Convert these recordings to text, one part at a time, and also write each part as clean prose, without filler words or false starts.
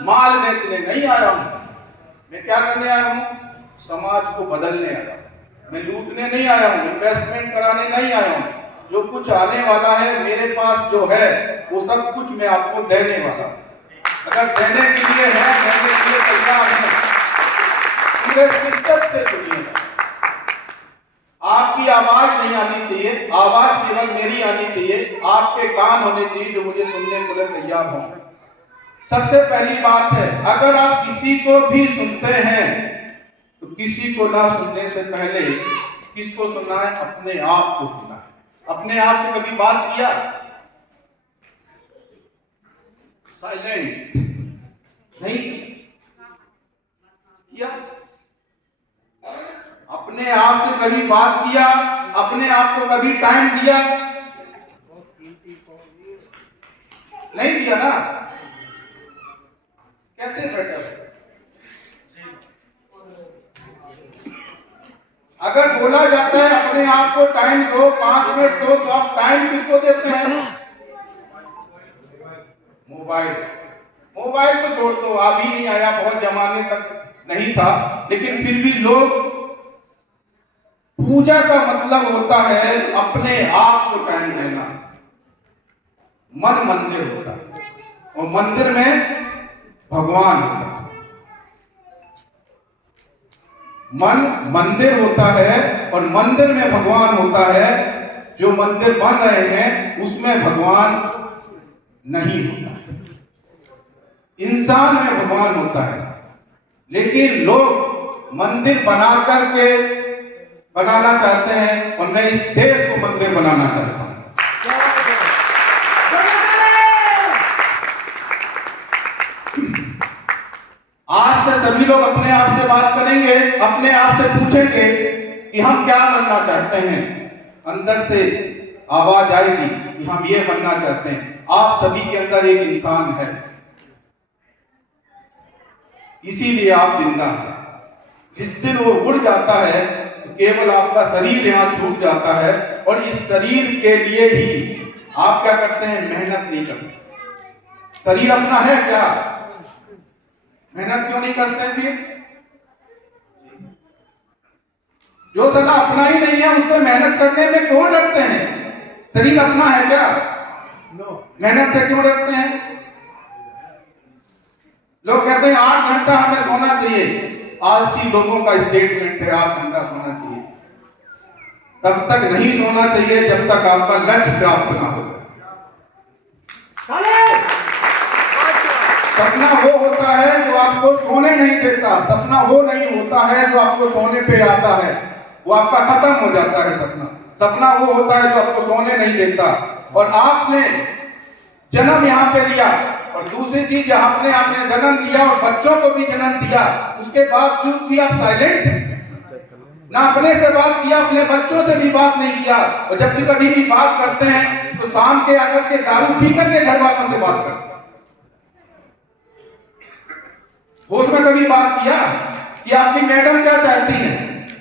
माल बेचने नहीं आया हूं। मैं क्या करने आया हूं? समाज को बदलने आया हूं। मैं लूटने नहीं आया हूं, इन्वेस्टमेंट कराने नहीं आया हूं। जो कुछ आने वाला है, मेरे पास जो है वो सब कुछ मैं आपको देने वाला हूं। अगर देने के लिए है, देने के लिए तैयार है, पूरे शिद्दत से सुनिएगा। आपकी आवाज नहीं आनी चाहिए, आवाज केवल मेरी आनी चाहिए। आपके कान होने चाहिए जो मुझे सुनने के लिए तैयार हों। सबसे पहली बात है, अगर आप किसी को भी सुनते हैं तो किसी को ना सुनने से पहले किसको सुनना है? अपने आप को सुनना है। अपने आप से कभी बात किया? साइलेंट नहीं किया? अपने आप से कभी बात किया? अपने आप को कभी टाइम दिया? नहीं दिया ना? कैसे बेटर है? अगर बोला जाता है अपने आप को टाइम दो, 5 मिनट दो, तो आप टाइम किसको देते हैं? मोबाइल। मोबाइल को छोड़ दो, अभी नहीं आया, बहुत जमाने तक नहीं था, लेकिन फिर भी लोग, पूजा का मतलब होता है अपने आप को टाइम देना। मन मंदिर होता है और मंदिर में भगवान होता है। मन मंदिर होता है और मंदिर में भगवान होता है। जो मंदिर बन रहे हैं उसमें भगवान नहीं होता है, इंसान में भगवान होता है। लेकिन लोग मंदिर बना करके बनाना चाहते हैं और मैं इस देश को मंदिर बनाना चाहता हूं। आज से सभी लोग अपने आप से बात करेंगे, अपने आप से पूछेंगे कि हम क्या बनना चाहते हैं। अंदर से आवाज आएगी कि हम ये बनना चाहते हैं। आप सभी के अंदर एक इंसान है, इसीलिए आप जिंदा हैं। जिस दिन वो उड़ जाता है तो केवल आपका शरीर यहां छूट जाता है और इस शरीर के लिए ही आप क्या करते हैं? मेहनत नहीं करते। शरीर अपना है क्या? मेहनत क्यों नहीं करते? फिर जो सगा अपना ही नहीं है उसको मेहनत करने में क्यों डरते हैं? शरीर अपना है क्या? मेहनत से क्यों डरते हैं? लोग कहते हैं 8 घंटा हमें सोना चाहिए। आलसी लोगों का स्टेटमेंट है 8 घंटा सोना चाहिए। तब तक नहीं सोना चाहिए जब तक आपका लक्ष्य प्राप्त ना हो जाए। सपना वो होता है जो आपको सोने नहीं देता। सपना वो नहीं होता है जो आपको सोने पे आता है, वो आपका खत्म हो जाता है सपना। सपना वो होता है जो आपको सोने नहीं देता। और आपने जन्म यहाँ पे लिया और दूसरी चीज आपने जन्म लिया और बच्चों को भी जन्म दिया, उसके बावजूद भी आप साइलेंट हैं। ना अपने से बात किया, अपने बच्चों से भी बात नहीं किया। और जब भी कभी भी बात करते हैं तो शाम के आकर के दारू पी करके घर वालों से बात करते हैं। होश में कभी बात किया कि आपकी मैडम क्या चाहती है,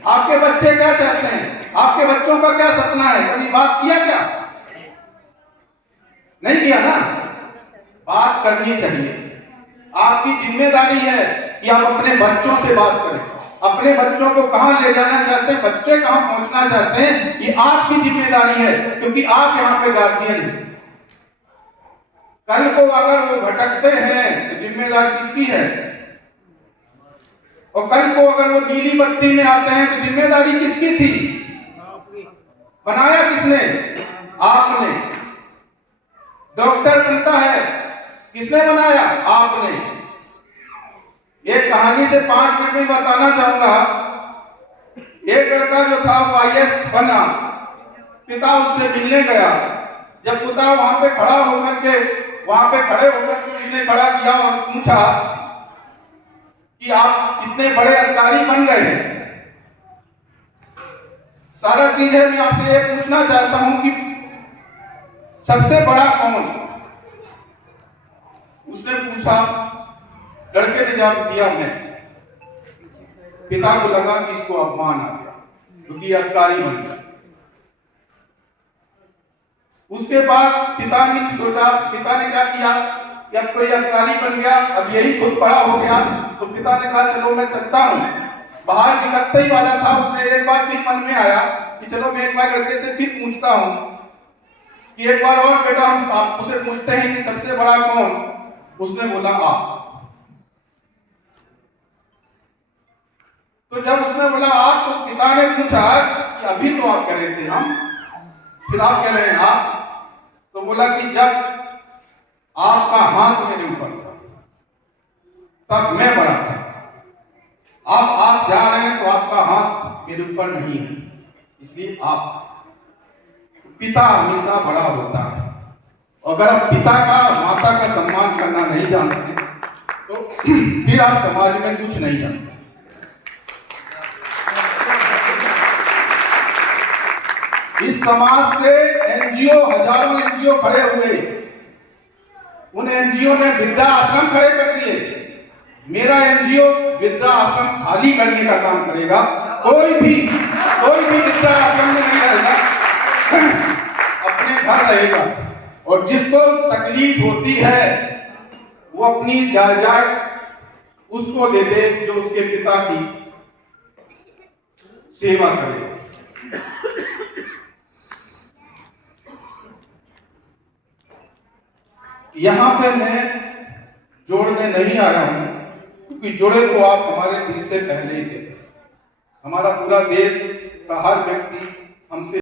आपके बच्चे क्या चाहते हैं, आपके बच्चों का क्या सपना है? कभी बात किया क्या? नहीं किया ना? बात करनी चाहिए। आपकी जिम्मेदारी है कि आप अपने बच्चों से बात करें। अपने बच्चों को कहां ले जाना चाहते हैं, बच्चे कहां पहुंचना चाहते हैं, ये आपकी जिम्मेदारी है, क्योंकि आप यहां पे गार्जियन हैं। कल को अगर वो भटकते हैं तो जिम्मेदारी किसकी है? और कल को अगर वो नीली बत्ती में आते हैं तो जिम्मेदारी किसकी थी? बनाया किसने? आपने। डॉक्टर बनता है, किसने बनाया? आपने। एक कहानी से 5 मिनट में बताना चाहूंगा। एक लड़का जो था वो IAS बना, पिता उससे मिलने गया। जब पिता वहां पे खड़े होकर के उसने खड़ा किया और पूछा कि आप इतने बड़े अधिकारी बन गए हैं, सारा चीज है, मैं आपसे ये पूछना चाहता हूं कि सबसे बड़ा कौन? उसने पूछा, लड़के ने जवाब दिया मैं। पिता को लगा कि इसको अपमान आ गया क्योंकि अधिकारी बन गया। उसके बाद पिता ने क्या किया? कि अब तो ये अधिकारी बन गया, अब यही खुद बड़ा हो गया। तो पिता ने कहा चलो मैं चलता हूँ। बाहर निकलते ही वाला था, उसने एक बार फिर मन में आया कि चलो मैं एक बार लड़के से फिर पूछता हूँ कि एक बार और बेटा हम आप उसे पूछते हैं कि सबसे बड़ा कौन। उसने बोला आप। तो जब उसने बोला आप, तो पिता ने पूछा कि अभी तो आप कह रहे थे हम, फिर आप कह रहे हैं आप। तो बोला कि जब आपका हाथ मेरे ऊपर था तब मैं बड़ा था, अब आप जा रहे हैं तो आपका हाथ मेरे ऊपर नहीं है, इसलिए आप। पिता हमेशा बड़ा होता है। अगर आप पिता का माता का सम्मान करना नहीं जानते तो फिर आप समाज में कुछ नहीं जानते। इस समाज से एनजीओ, हजारों एनजीओ खड़े हुए, उन एनजीओ ने वृद्धा आश्रम खड़े कर दिए। मेरा एनजीओ वृद्धा आश्रम खाली करने का काम करेगा। कोई भी वृद्धा आश्रम में नहीं रहेगा, अपने घर रहेगा। और जिसको तकलीफ होती है वो अपनी जायदाद उसको दे दे जो उसके पिता की सेवा करेगा। यहाँ पे मैं जोड़ने नहीं आया हूं, क्योंकि जुड़े तो आप हमारे दिल से पहले ही से थे। हमारा पूरा देश का हर व्यक्ति हमसे